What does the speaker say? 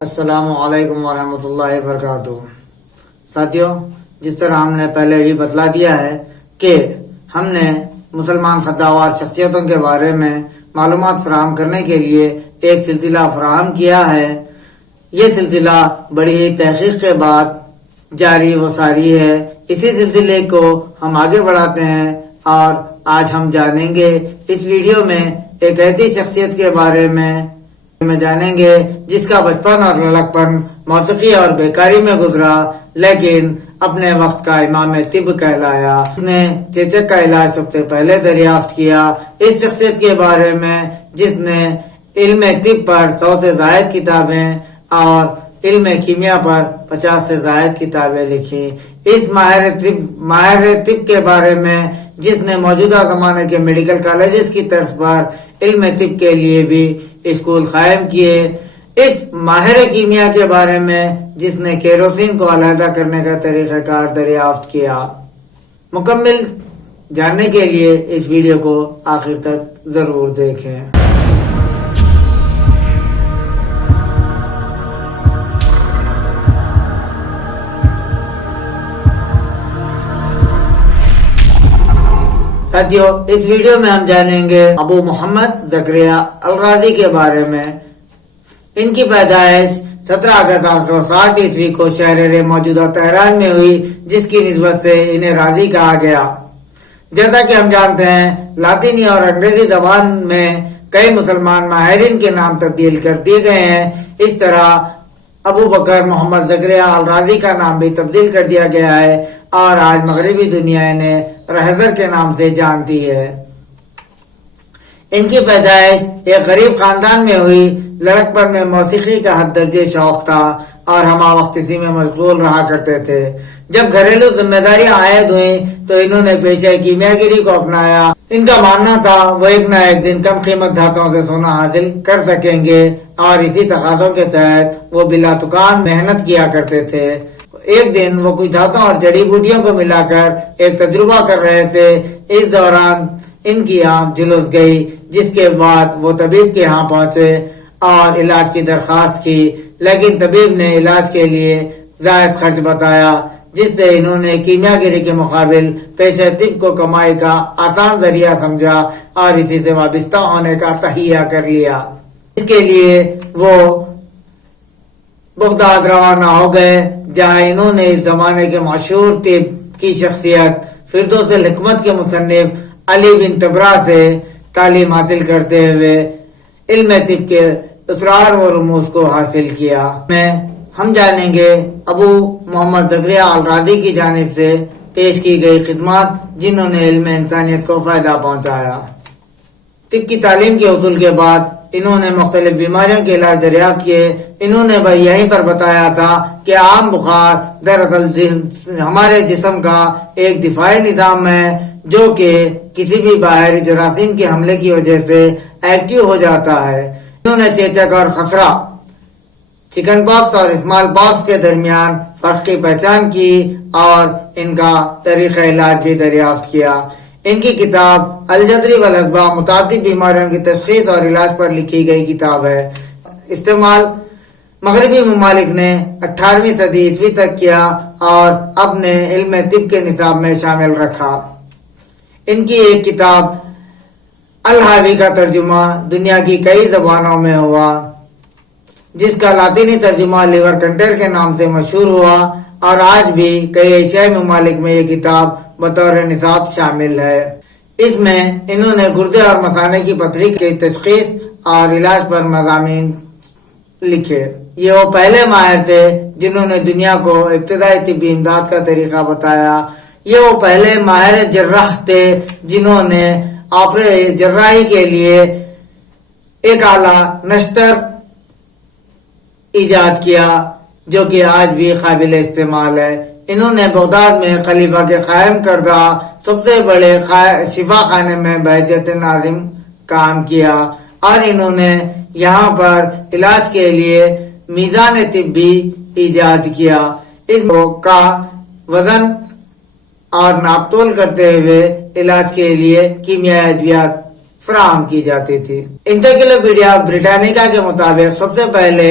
السلام علیکم ورحمۃ اللہ وبرکاتہ۔ ساتھیوں، جس طرح ہم نے پہلے بھی بتلا دیا ہے کہ ہم نے مسلمان خطاوار شخصیتوں کے بارے میں معلومات فراہم کرنے کے لیے ایک سلسلہ فراہم کیا ہے۔ یہ سلسلہ بڑی ہی تحقیق کے بعد جاری و ساری ہے۔ اسی سلسلے کو ہم آگے بڑھاتے ہیں اور آج ہم جانیں گے اس ویڈیو میں ایک ایسی شخصیت کے بارے میں جانیں گے جس کا بچپن اور لڑکپن موسیقی اور بیکاری میں گزرا، لیکن اپنے وقت کا امام طب کہلایا۔ اس نے چیچک کا علاج سب سے پہلے دریافت کیا۔ اس شخصیت کے بارے میں جس نے علم طب پر 100 سے زائد کتابیں اور علم کیمیا پر 50 سے زائد کتابیں لکھی۔ اس ماہر طب کے بارے میں جس نے موجودہ زمانے کے میڈیکل کالجز کی طرز پر علم طب کے لیے بھی اسکول قائم کیے۔ اس ماہر کیمیا کے بارے میں جس نے کیروسین کو علیحدہ کرنے کا طریقہ کار دریافت کیا۔ مکمل جاننے کے لیے اس ویڈیو کو آخر تک ضرور دیکھیں۔ ساتھیوں، اس ویڈیو میں ہم جانیں گے ابو محمد زکریا الرازی کے بارے میں۔ ان کی پیدائش 17 اگست 1860 عیسوی کو شہر موجودہ تہران میں ہوئی، جس کی نسبت سے انہیں رازی کہا گیا۔ جیسا کہ ہم جانتے ہیں، لاطینی اور انگریزی زبان میں کئی مسلمان ماہرین کے نام تبدیل کر دیے گئے ہیں۔ اس طرح ابو بکر محمد زکریا الرازی کا نام بھی تبدیل کر دیا گیا ہے اور آج مغربی دنیا انہیں رہزر کے نام سے جانتی ہے۔ ان کی پیدائش ایک غریب خاندان میں ہوئی۔ لڑکپن میں موسیقی کا حد درجے شوق تھا اور ہمہ وقت اسی میں مشغول رہا کرتے تھے۔ جب گھریلو ذمہ داریاں عائد ہوئیں تو انہوں نے پیشہ کیمیا گری کو اپنایا۔ ان کا ماننا تھا وہ ایک نہ ایک دن کم قیمت دھاتوں سے سونا حاصل کر سکیں گے، اور اسی تقاضوں کے تحت وہ بلا تکان محنت کیا کرتے تھے۔ ایک دن وہ کچھ دھاتوں اور جڑی بوٹیوں کو ملا کر ایک تجربہ کر رہے تھے۔ اس دوران ان کی آنکھ جھلس گئی، جس کے بعد وہ طبیب کے ہاں پہنچے اور علاج کی درخواست کی، لیکن طبیب نے علاج کے لیے زائد خرچ بتایا، جس سے انہوں نے کیمیا گری کے مقابل پیشہ طب کو کمائی کا آسان ذریعہ سمجھا اور اسی سے وابستہ ہونے کا تہیہ کر لیا۔ اس کے لیے وہ بغداد روانہ ہو گئے، جہاں انہوں نے اس زمانے کے مشہور طب کی شخصیت فردوس الحکمت کے مصنف علی بن طبرہ سے تعلیم حاصل کرتے ہوئے علم طب کے اسرار و رموز کو حاصل کیا۔ ہم جانیں گے ابو محمد زکریا الرازی کی جانب سے پیش کی گئی خدمات جنہوں نے علم انسانیت کو فائدہ پہنچایا۔ طب کی تعلیم کے حصول کے بعد انہوں نے مختلف بیماریوں کے علاج دریافت کیے۔ انہوں نے یہیں پر بتایا تھا کہ عام بخار دراصل ہمارے جسم کا ایک دفاعی نظام ہے جو کہ کسی بھی باہری جراثیم کے حملے کی وجہ سے ایکٹیو ہو جاتا ہے۔ انہوں نے چیچک اور خسرہ، چکن پاکس اور اسمال پاکس کے درمیان فرق کی پہچان کی اور ان کا طریقہ علاج بھی دریافت کیا۔ ان کی کتاب الجذری والاسباب متعدد بیماریوں کی تشخیص اور علاج پر لکھی گئی کتاب ہے۔ استعمال مغربی ممالک نے 18ویں صدی عیسوی تک کیا اور اپنے علم طب کے نصاب میں شامل رکھا۔ ان کی ایک کتاب الحاوی کا ترجمہ دنیا کی کئی زبانوں میں ہوا، جس کا لاطینی ترجمہ لیور کنٹر کے نام سے مشہور ہوا، اور آج بھی کئی ایشیائی ممالک میں یہ کتاب بطور نصاب شامل ہے۔ اس میں انہوں نے گردے اور مثانے کی پتھری کی تشخیص اور علاج پر مضامین لکھے۔ یہ وہ پہلے ماہر تھے جنہوں نے دنیا کو ابتدائی طبی امداد کا طریقہ بتایا۔ یہ وہ پہلے ماہر جراح تھے جنہوں نے جراحی کے لیے ایک آلہ نشتر ایجاد کیا جو کہ آج بھی قابل استعمال ہے۔ انہوں نے بغداد میں خلیفہ کے قائم کردہ سب سے بڑے شفا خانے میں بحیثیت ناظم کام کیا، اور انہوں نے یہاں پر علاج کے لیے میزان طب بھی ایجاد کیا۔ اس کا وزن اور ناپ تول کرتے ہوئے علاج کے لیے کیمیائی ادویات فراہم کی جاتی تھی۔ انسائکلوپیڈیا بریٹانیکا کے مطابق سب سے پہلے